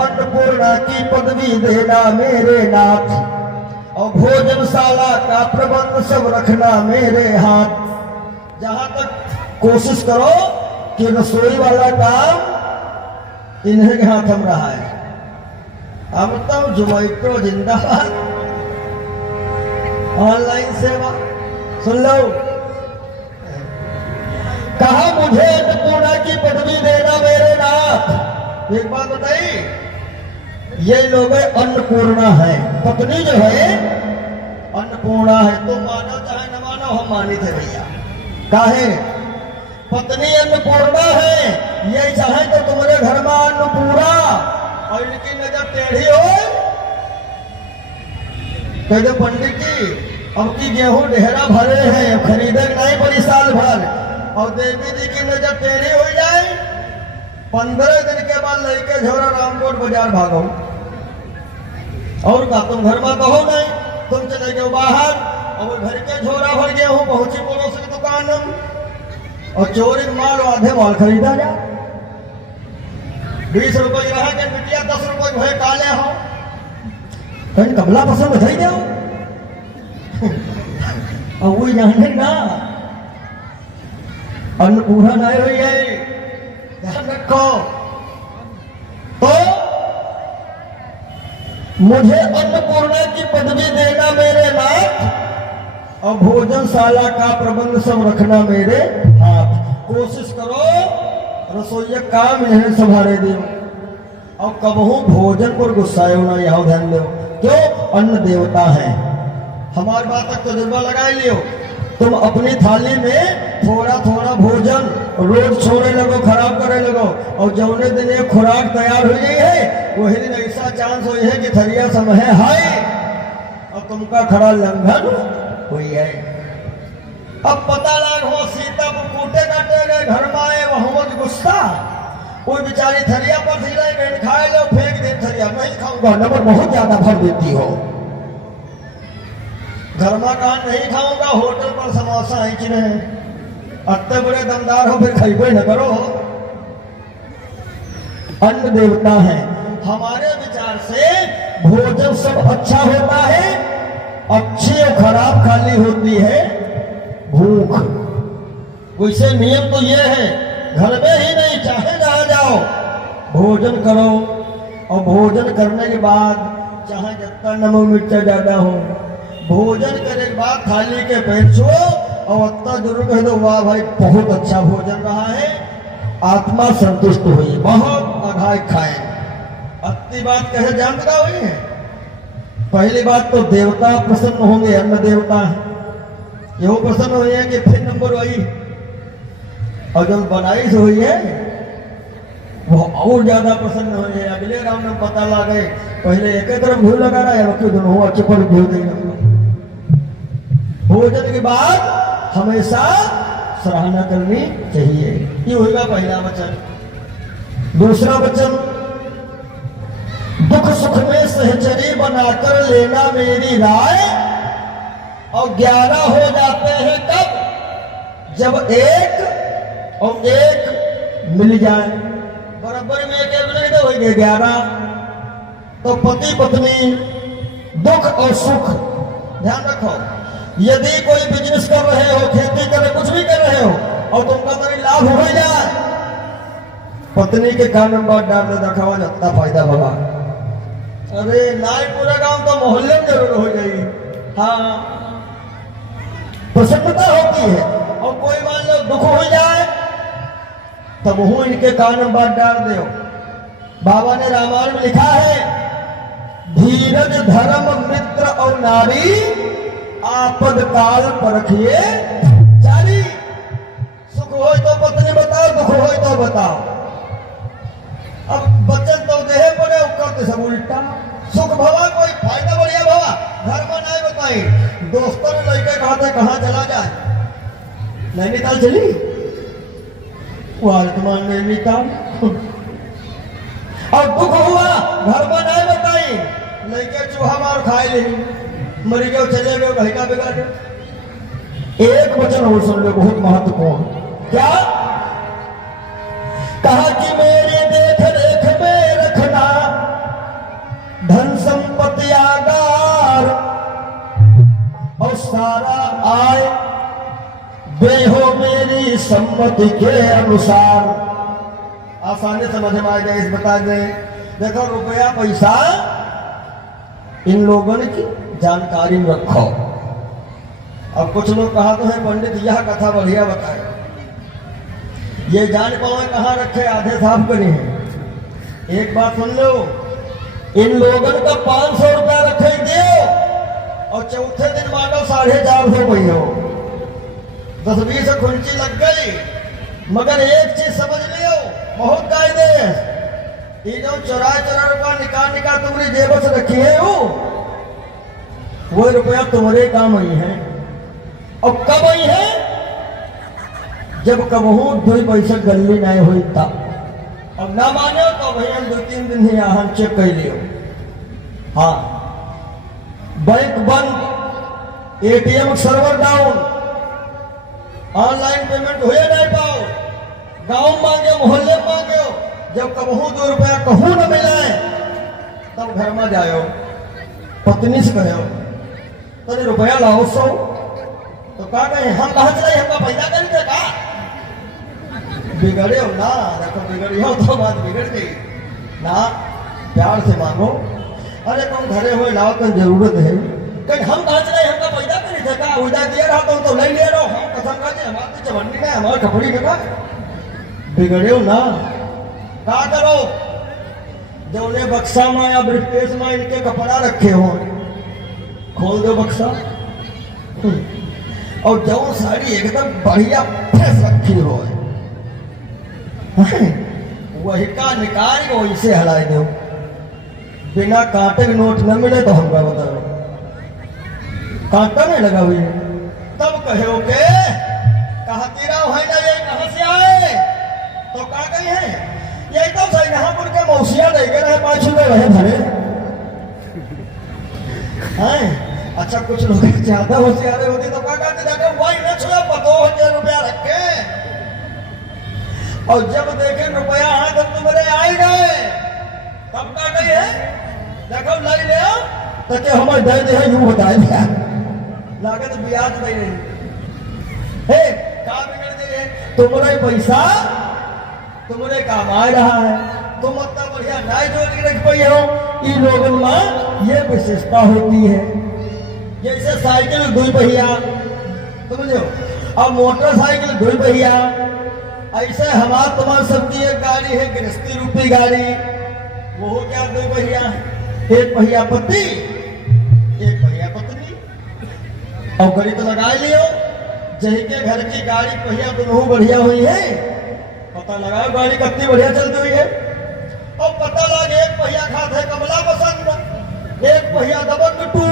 अन्नपूर्णा की पदवी देना मेरे नाथ, और भोजनशाला का प्रबंध सब रखना मेरे हाथ। जहां तक कोशिश करो कि रसोई वाला काम इन्हीं के हाथ हम रहा है। अब तो जोमेटो जिंदाबाद, ऑनलाइन सेवा सुन लो। कहा मुझे अन्नपूर्णा की पदवी देना मेरे नाथ। एक बात बताइए, ये लोग अन्नपूर्णा है, पत्नी जो है अन्नपूर्णा है। तो मानो चाहे न मानो, हम मानी थे भैया। काहे पत्नी अन्नपूर्णा है, ये चाहे तो तुम्हारे घर में अन्न पूरा, और इनकी नजर टेढ़ी हो। कहते पंडित जी अब की गेहूं ढेरा भरे हैं, खरीदे नहीं पड़ी साल भर, और देवी जी की नजर टेढ़ी हो जाए, 15 दिन के बाद लेके झोरा रामकोट बाजार भागो। और का तुम घर में कहो नहीं, तुम चले गए बाहर, और घर के झोरा भर गेहूं पहुंची पड़ोस की दुकान, और चोरी माल आधे माल खरीदा जा। 20 रुपए रहा के बिटिया 10 रुपए भय काले हो, कहीं कबला पसंद थी दो। और वो जाने ना अन्नपूर्णा नहीं हुई है, ध्यान रखो। तो मुझे अन्नपूर्णा की पदवी देना मेरे नाथ, और भोजनशाला का प्रबंध सब रखना मेरे हाथ। कोशिश करो रसोईया काम इन्हें संभाले दो, और कबहू भोजन पर गुस्साए ना, यहाँ ध्यान दो। क्यों? अन्न देवता है। हमारी बात तक तजुर्बा लगा लियो। तुम अपनी थाली में थोड़ा थोड़ा भोजन रोज छोड़ने लगो, खराब करने लगो, और जौने दिन एक खुराक तैयार हो गई है, वही दिन ऐसा चांस हुई है कि थरिया समय हाय, और तुमका खड़ा लंघन हुई है। अब पता लग हो सीता को कूटे काटे गए, घर में आए वह गुस्सा, कोई बेचारी थरिया पर सिलाई बैठ खाए लो, फेंक दे थरिया, नहीं खाऊंगा, नंबर बहुत ज्यादा भर देती हो। घर में कहा नहीं खाऊंगा, होटल पर समोसा है कि नहीं, अत्ते बड़े दमदार हो फिर खाइबे न करो। अन्न देवता है। हमारे विचार से भोजन सब अच्छा होता है, अच्छी और खराब खाली होती है भूख। वैसे नियम तो ये है, घर में ही नहीं चाहे जहां जाओ भोजन करो, और भोजन करने के बाद चाहे जितना नमक मिर्चा ज्यादा हो, भोजन करने के बाद थाली के पेट छो, और उतना जरूर कह दो वाह भाई बहुत अच्छा भोजन रहा है, आत्मा संतुष्ट हुई, बहुत अघाय खाए। अति बात कहे जानता हुई है। पहली बात तो देवता प्रसन्न होंगे, अन्न देवता है, यो प्रसन्न हुई है कि फिर नंबर वही, और जब बनाई से हुई है वो और ज्यादा प्रसन्न हुई है। अगले राउंड में पता लगे पहले एक तरफ भूल लगा रहा है, वक्त दोनों अच्छे पर भूल देंगे। भोजन के बाद हमेशा सराहना करनी चाहिए। ये होगा पहला वचन। दूसरा वचन, दुख सुख में सहचरी बनाकर लेना मेरी राय, और 11 हो जाते हैं तब जब एक और एक मिल जाए, बराबर में एक मिल तो हो गए 11। तो पति पत्नी दुख और सुख ध्यान रखो। यदि कोई बिजनेस कर रहे हो, खेती कर रहे, कुछ भी कर रहे हो, और तुमका तरी लाभ हो जाए, पत्नी के कान में बात डाल दे, रखा जाता फायदा भला। अरे नाई पूरा गांव तो मोहल्ले में जरूर हो जाएगी। हाँ प्रसन्नता होती है। और कोई मान लो दुख हो जाए तब वो इनके कान में बात डाल दो। बाबा ने रामायण में लिखा है, धीरज धर्म मित्र और नारी आपद काल परखिए जारी। सुख हो तो पत्नी बताओ, दुख हो तो बताओ। अब बचन तो देहे पड़े, करते सब उल्टा। सुख भवा कोई फायदा बढ़िया भवा, घर में नहीं बताई। दोस्तों ने लड़के कहा था कहाँ चला जाए, नैनीताल चली, वर्तमान नैनीताल। और दुख हुआ घर में नहीं बताई, लड़के चूहा मार खाए ले, मर गए, चले गए, कहीं का बिगाड़। एक वचन और सुन लो, बहुत महत्वपूर्ण। क्या कहा कि मेरी देख रेख में रखना देहो मेरी सम्मति के अनुसार। आसानी समझ में आ जाए इस बता दें। देखो रुपया पैसा इन लोगों की जानकारी में रखो। अब कुछ लोग कहा तो है पंडित यह कथा बढ़िया बताए, ये जान पाओ कहाँ रखे आधे साफ करे हैं। एक बात सुन लो, इन लोगों का 500 रुपया रखे दियो और चौथे दिन मांगो 450 रुपये। 10-20 खुंची लग गई, मगर एक चीज समझ लियो, बहुत कायदे ये जो चौरा रुपया निकाल तुम्हारी जेब से रखी है वो रुपया तुम्हारे काम आई है। और कब आई है? जब कबहू 2 पैसा गल्ली नहीं हुई था। अब ना मानो तो भाई हम 2-3 दिन ही हम चेक कर लियो। हाँ, बैंक बंद, ATM server down, online payment हुए नहीं पाओ, गांव मांगे मोहल्ले मांगे, जब कबहू 2 रुपया कहूं न मिले तब घर में जाओ, पत्नी से कहो तो रुपया लाओ 100। तो क्या कहें हम कहा चले हमका पैदा कर दे का बिगड़े हो ना, देखो बिगड़ी हो तो बात बिगड़ गई ना, प्यार से मांगो। अरे तुम घरे हो लाओ तो जरूरत है, कहीं हम कहा चले हमका पैदा कर दे का उदा दिया रहा तो ले ले रहो, हम कसम खा हमारे चवन्नी में हमारे कपड़ी में का बिगड़े हो ना। क्या करो, जो उन्हें बक्सा में या ब्रिफकेस में इनके कपड़ा रखे हो खोल दो बक्सा, और जो साड़ी एकदम बढ़िया फ्रेश रखी हो वही का निकाल के वैसे हलाई दो, बिना कांटे के नोट न मिले तो हमका बताओ कांटा नहीं लगा हुई तब कहो के कहती रहो है ना ये कहां से आए, तो क्या कही है ये तो सही यहां के मौसिया दे गए रहे 5 रुपए रहे भरे हैं। अच्छा कुछ लोग ज्यादा होशियार होते तो क्या कहते जाके वही न छुआ 5000 रुपया रखे, और जब देखे रुपया हाथ तो तुम्हारे आए गए तब क्या कही है देखो लाई ले तो क्या हमारे दे दे यूं बताए दिया लागत ब्याज दे रही है क्या बिगड़ दे रहे तुम्हारा पैसा तुम्हारे काम आ रहा है, तुम इतना बढ़िया नाई जोड़ी रख पाई हो। इन लोगों में ये विशेषता होती है, जैसे साइकिल 2 पहिया समझो और मोटरसाइकिल 2 पहिया, ऐसे हमारे तुम्हारे सबकी एक गाड़ी है गृहस्थी रूपी गाड़ी, वो क्या 2 पहिया, 1 पहिया पति 1 पहिया पत्नी। और गाड़ी तो लगा लियो, जही के घर की गाड़ी पहिया दोनों बढ़िया हुई है, पता लगाओ गाड़ी कितनी बढ़िया चलती हुई है। और पता लगे 1 पहिया खाते है कमला पसंद, 1 पहिया दबंग 2,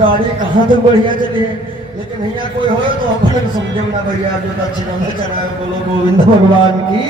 गाड़ी कहाँ तक बढ़िया चली है। लेकिन यहाँ कोई हो तो अपने समझो ना भैया जो दक्षिणा में चला बोलो गोविंद भगवान की।